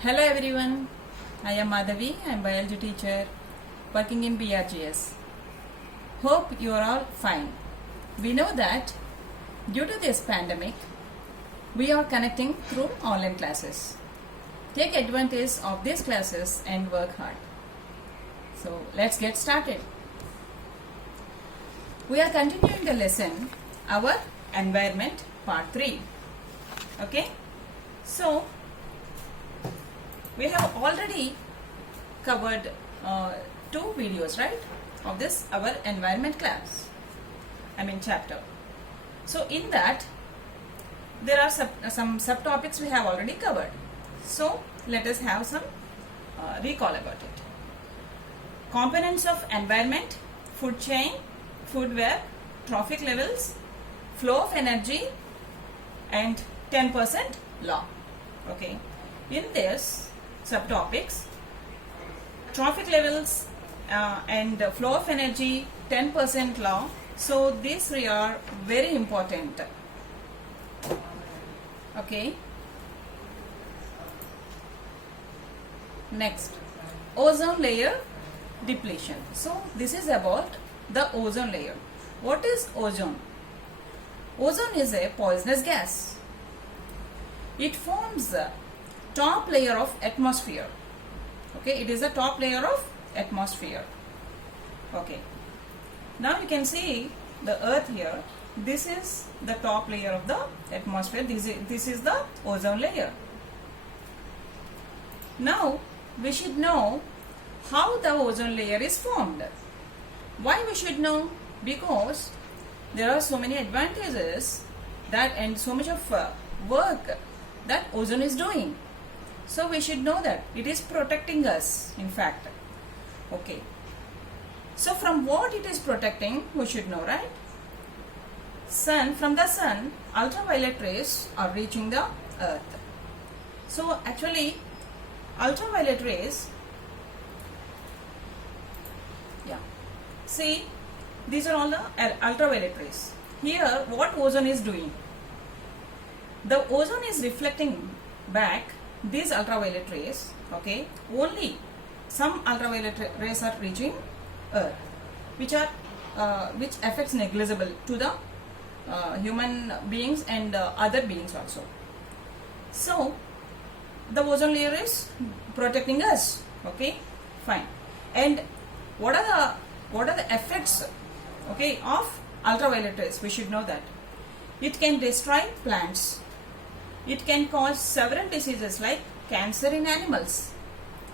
Hello everyone, I am Madhavi, I am biology teacher working in BRGS. Hope you are all fine. We know that due to this pandemic, we are connecting through online classes. Take advantage of these classes and work hard. So let's get started. We are continuing the lesson, our environment part 3. Okay, so we have already covered 2 videos, right, of this our environment class, chapter. So in that there are some subtopics we have already covered. So let us have some recall about it. Components of environment: food chain, food web, trophic levels, flow of energy, and 10% law. Okay, in this subtopics, trophic levels and flow of energy, 10% law. So these three are very important. Okay. Next, ozone layer depletion. So this is about the ozone layer. What is ozone? Ozone is a poisonous gas. It forms the top layer of atmosphere. Okay, it is the top layer of atmosphere. Okay, now you can see the earth here. This is the top layer of the atmosphere. This is the ozone layer. Now we should know how the ozone layer is formed. Why we should know? Because there are so many advantages that and so much of work that ozone is doing. So we should know that it is protecting us, in fact. Okay. So from what it is protecting, we should know, right? From the sun, ultraviolet rays are reaching the earth. So actually, ultraviolet rays, see, these are all the ultraviolet rays. Here, what ozone is doing? The ozone is reflecting back these ultraviolet rays. Okay, only some ultraviolet rays are reaching earth, which affects negligible to the human beings and other beings also. So the ozone layer is protecting us. Okay, fine. And what are the effects, okay, of ultraviolet rays? We should know that it can destroy plants. It can cause several diseases like cancer in animals.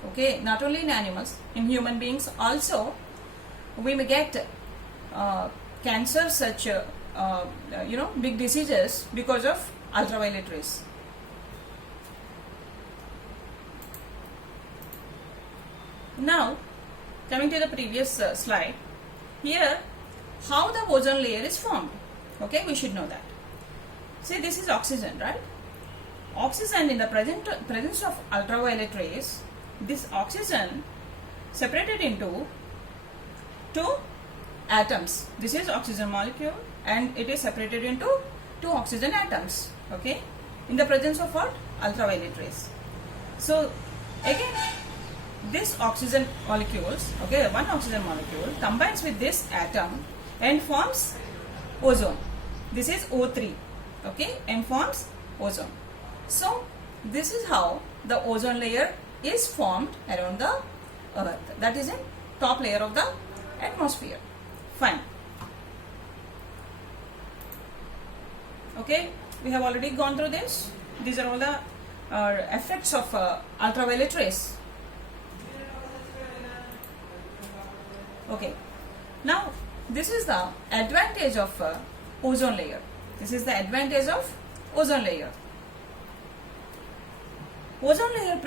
Okay, not only in animals, in human beings also we may get cancer, such big diseases because of ultraviolet rays. Now coming to the previous slide, here how the ozone layer is formed. Okay, we should know that. See, this is oxygen, right? Oxygen, in the presence of ultraviolet rays, this oxygen separated into 2 atoms. This is oxygen molecule and it is separated into 2 oxygen atoms. Okay, in the presence of what? Ultraviolet rays. So again, this oxygen molecules, okay, one oxygen molecule combines with this atom and forms ozone. This is O3, okay, and forms ozone. So this is how the ozone layer is formed around the earth. That is in top layer of the atmosphere. Fine. Okay, we have already gone through this. These are all the effects of ultraviolet rays. Okay, now this is the advantage of ozone layer. This is the advantage of ozone layer. Ozone layer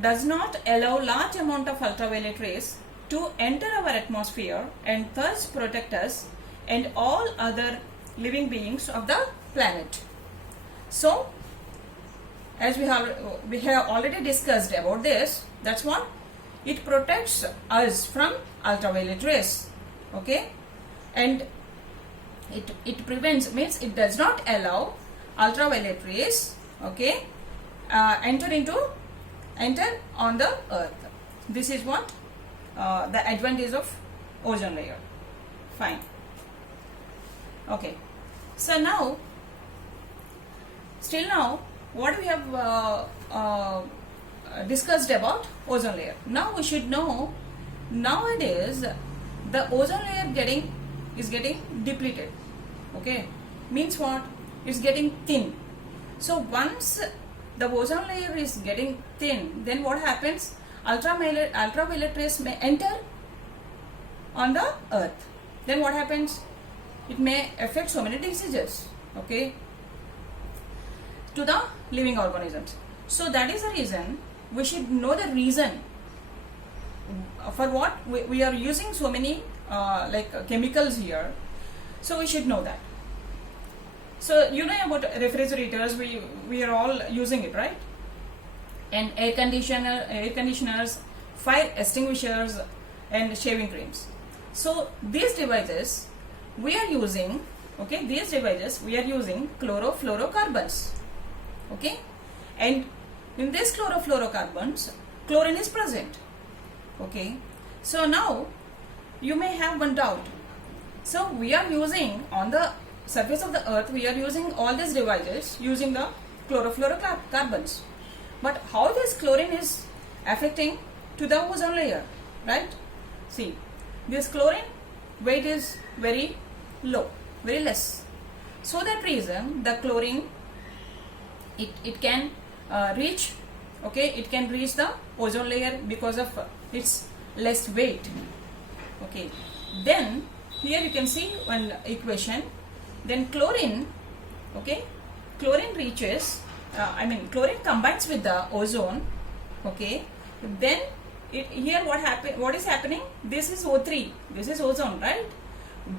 does not allow large amount of ultraviolet rays to enter our atmosphere and thus protect us and all other living beings of the planet. So as we have already discussed about this, that's what it protects us from ultraviolet rays. Okay, and it prevents, means it does not allow ultraviolet rays, okay, enter on the earth. This is what the advantage of ozone layer. Fine. Okay. So now, still now, what we have discussed about ozone layer. Now we should know, nowadays the ozone layer is getting depleted. Okay, means what? It's getting thin. So once the ozone layer is getting thin, then what happens? Ultraviolet rays may enter on the earth. Then what happens? It may affect so many diseases, okay, to the living organisms. So that is the reason we should know the reason for what we are using so many chemicals here. So we should know that. So you know about refrigerators, we are all using it, right? And air conditioners, fire extinguishers, and shaving creams. So these devices we are using, okay, chlorofluorocarbons, okay, and in these chlorofluorocarbons, chlorine is present, okay. So now you may have one doubt. So we are using on the surface of the earth, we are using all these devices using the chlorofluorocarbons, but how this chlorine is affecting to the ozone layer, right? See, this chlorine weight is very low, very less. So that reason the chlorine it can reach, okay, it can reach the ozone layer because of its less weight, okay. Then here you can see one equation. Then chlorine, okay, chlorine reaches, chlorine combines with the ozone, okay. Then here what is happening? This is O3, this is ozone, right?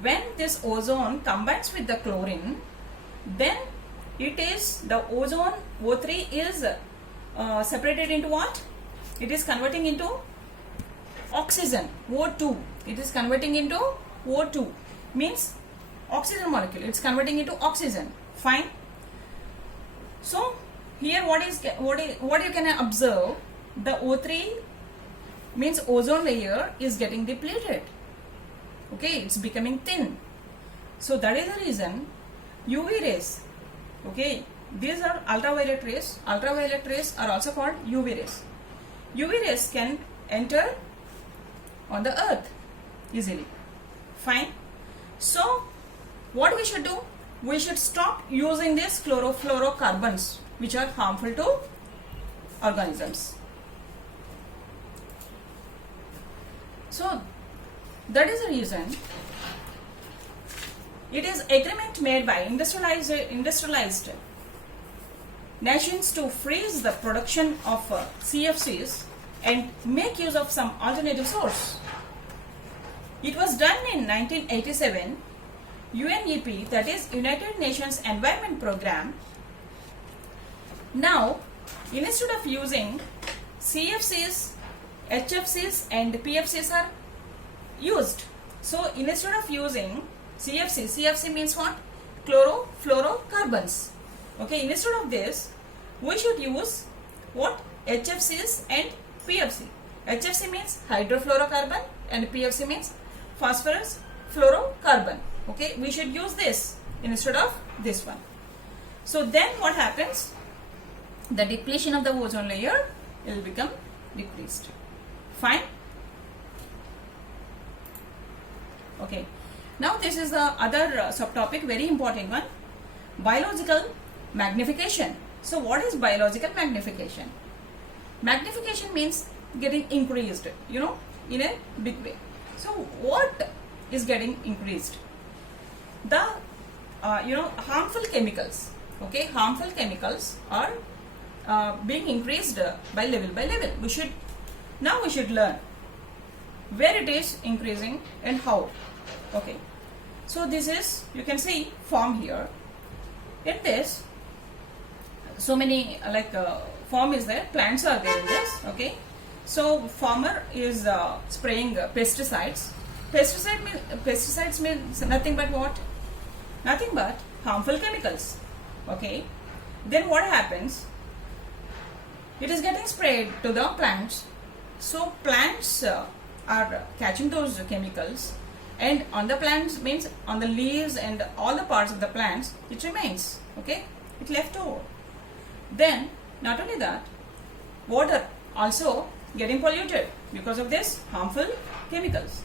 When this ozone combines with the chlorine, then it is the ozone O3 is separated into what? It is converting into oxygen, O2. It is converting into O2, means oxygen molecule. It's converting into oxygen. Fine. So here what you can observe, the O3 means ozone layer is getting depleted. Okay, it's becoming thin. So that is the reason UV rays, okay, these are ultraviolet rays. Ultraviolet rays are also called UV rays. UV rays can enter on the earth easily. Fine. So what we should do? We should stop using these chlorofluorocarbons which are harmful to organisms. So that is the reason it is agreement made by industrialized nations to freeze the production of CFCs and make use of some alternative source. It was done in 1987. UNEP, that is United Nations Environment Program. Now, instead of using CFCs, HFCs and PFCs are used. So, instead of using CFC means what? Chlorofluorocarbons. Okay, instead of this, we should use what? HFCs and PFC. HFC means hydrofluorocarbon and PFC means phosphorus fluorocarbon. Okay, we should use this instead of this one. So then what happens? The depletion of the ozone layer will become decreased. Fine. Okay. Now this is the other subtopic, very important one. Biological magnification. So what is biological magnification? Magnification means getting increased, in a big way. So what is getting increased? The harmful chemicals. Okay, harmful chemicals are being increased by level. We should learn where it is increasing and how. Okay, so this is, you can see form here. In this, so many form is there, plants are there in this. Okay, so farmer is spraying pesticides. Pesticides means nothing but what? Nothing but harmful chemicals. Okay, then what happens? it is getting sprayed to the plants. So plants are catching those chemicals, and on the plants means on the leaves and all the parts of the plants it remains. Okay, it left over. Then not only that, water also getting polluted because of this harmful chemicals.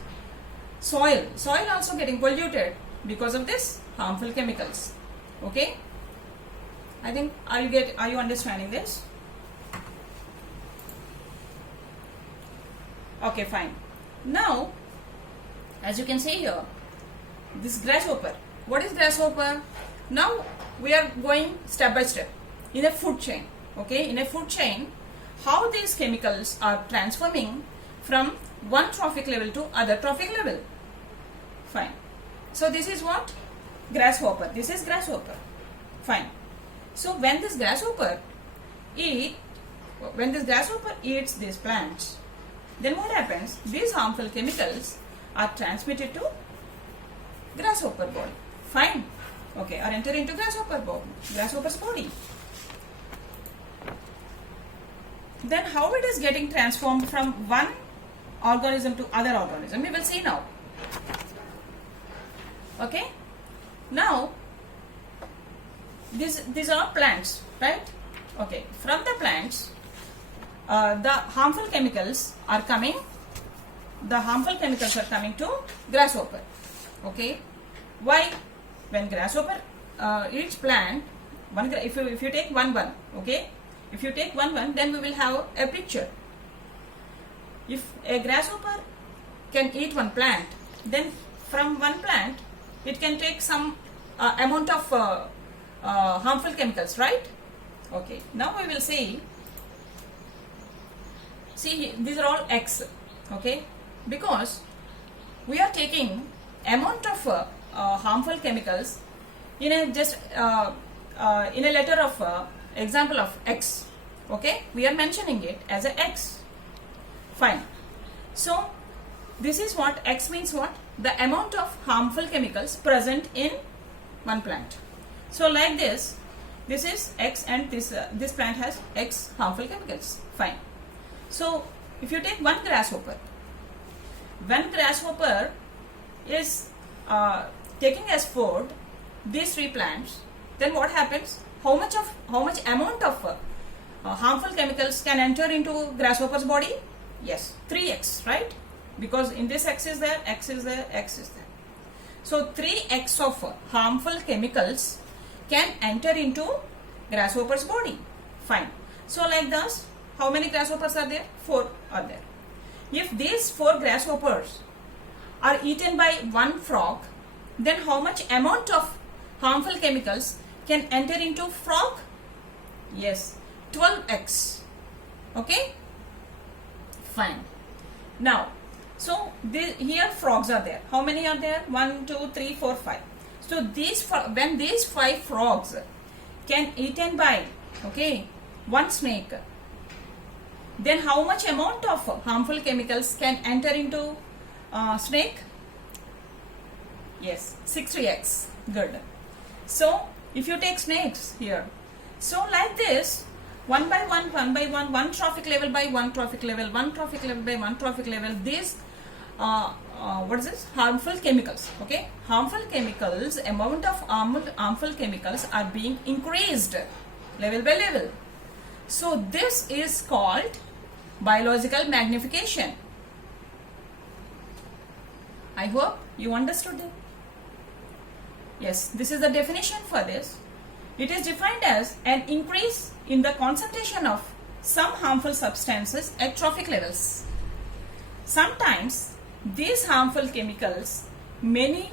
Soil also getting polluted because of this harmful chemicals. Okay, I think are you understanding this? Okay, fine. Now, as you can see here, this grasshopper. What is grasshopper? Now we are going step by step in a food chain. Okay, in a food chain, how these chemicals are transforming from one trophic level to other trophic level. Fine. So this is what? Grasshopper. This is grasshopper. Fine. So when this grasshopper eats these plants, then what happens? These harmful chemicals are transmitted to grasshopper body. Fine. Okay, or enter into grasshopper's body. Then how it is getting transformed from one organism to other organism, we will see now. Okay. Now these are plants, right? Okay. From the plants, the harmful chemicals are coming. The harmful chemicals are coming to grasshopper. Okay. Why? When grasshopper eats plant, if you take one, okay. If you take one, then we will have a picture. If a grasshopper can eat one plant, then from one plant it can take some amount of harmful chemicals, right? Okay. Now we will see. See, these are all X. Okay, because we are taking amount of harmful chemicals in a in a letter of example of X. Okay, we are mentioning it as a X. Fine. So this is what X means. What? The amount of harmful chemicals present in one plant. So like this is X, and this plant has X harmful chemicals. Fine. So if you take one grasshopper, when grasshopper is taking as food these three plants, then what happens? How much amount of harmful chemicals can enter into grasshopper's body? Yes, 3x, right? Because in this X is there, X is there, X is there. So 3x of harmful chemicals can enter into grasshopper's body. Fine. So like this, how many grasshoppers are there? 4 are there. If these 4 grasshoppers are eaten by one frog, then how much amount of harmful chemicals can enter into frog? Yes, 12x. Okay? Fine. Now, so here frogs are there. How many are there? 1, 2, 3, 4, 5. So when these 5 frogs can eaten by one snake, then how much amount of harmful chemicals can enter into snake? Yes, 63x. Good. So if you take snakes here, so like this, one by one, one trophic level by one trophic level, one trophic level by one trophic level, these what is this? Harmful chemicals. Okay, harmful chemicals, amount of harmful chemicals are being increased level by level. So this is called biological magnification. I hope you understood it. Yes, this is the definition for this. It is defined as an increase in the concentration of some harmful substances at trophic levels. Sometimes these harmful chemicals may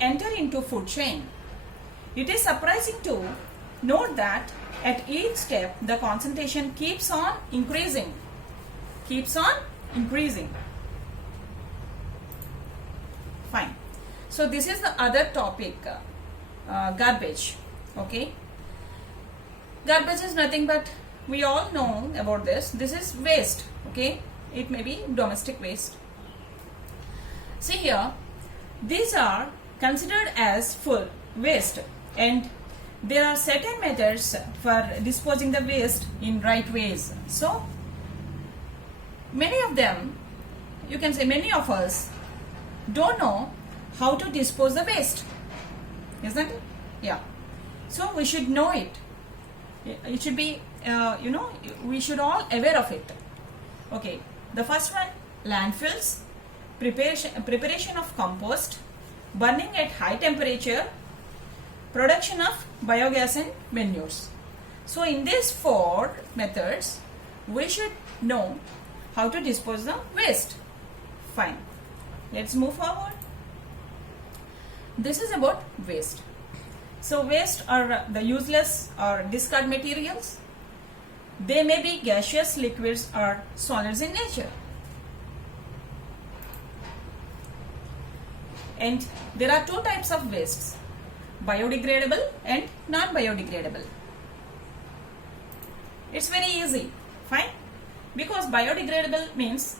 enter into food chain. It is surprising to note that at each step the concentration keeps on increasing. Fine. So this is the other topic, garbage. Okay. Garbage is nothing but, we all know about this. This is waste. Okay. It may be domestic waste. See here, these are considered as full waste, and there are certain methods for disposing the waste in right ways. So many of them, you can say many of us don't know how to dispose the waste, isn't it? Yeah. So we should know it. It should be, we should all aware of it. Okay. The first one, landfills, preparation of compost, burning at high temperature, production of biogas and manures. So in these 4 methods, we should know how to dispose the waste. Fine. Let's move forward. This is about waste. So waste are the useless or discard materials. They may be gaseous, liquids or solids in nature. And there are 2 types of wastes, biodegradable and non-biodegradable. It's very easy, fine, because biodegradable means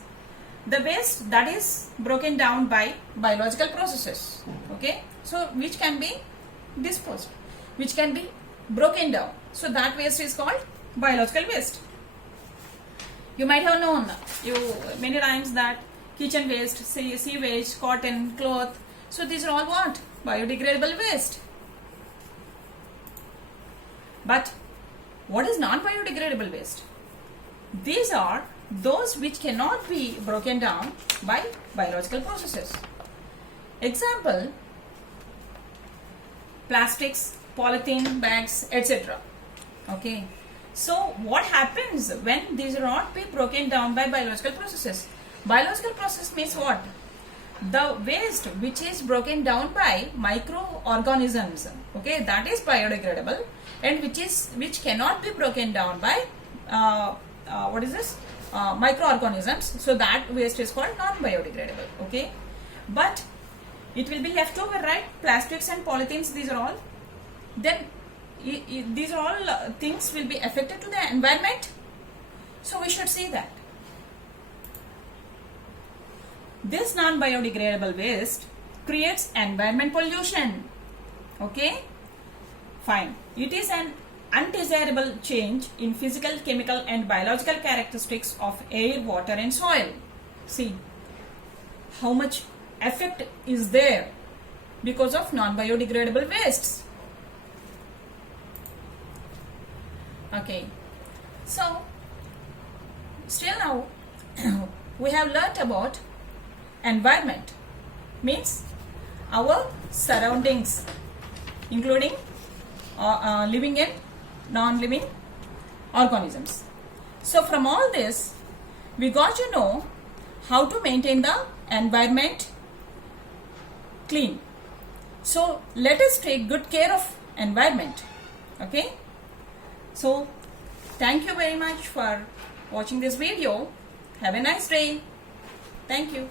the waste that is broken down by biological processes, okay, so which can be disposed, which can be broken down. So that waste is called biological waste. You might have known many times that kitchen waste, sewage, cotton, cloth, so these are all what? Biodegradable waste. But what is non-biodegradable waste? These are those which cannot be broken down by biological processes. Example, plastics, polythene bags, etc. Okay. So what happens when these are not be broken down by biological processes? Biological process means what? The waste which is broken down by microorganisms, okay, that is biodegradable, and which cannot be broken down by microorganisms. So that waste is called non-biodegradable. Okay, but it will be left over, right? Plastics and polythenes, these are all. Then these are all things will be affected to the environment. So we should see that. This non-biodegradable waste creates environment pollution. Okay? Fine. It is an undesirable change in physical, chemical and biological characteristics of air, water and soil. See how much effect is there because of non-biodegradable wastes. Okay. So, still now we have learnt about environment, means our surroundings, including living and non-living organisms. So from all this, we got to know how to maintain the environment clean. So let us take good care of environment. Okay. So thank you very much for watching this video. Have a nice day. Thank you.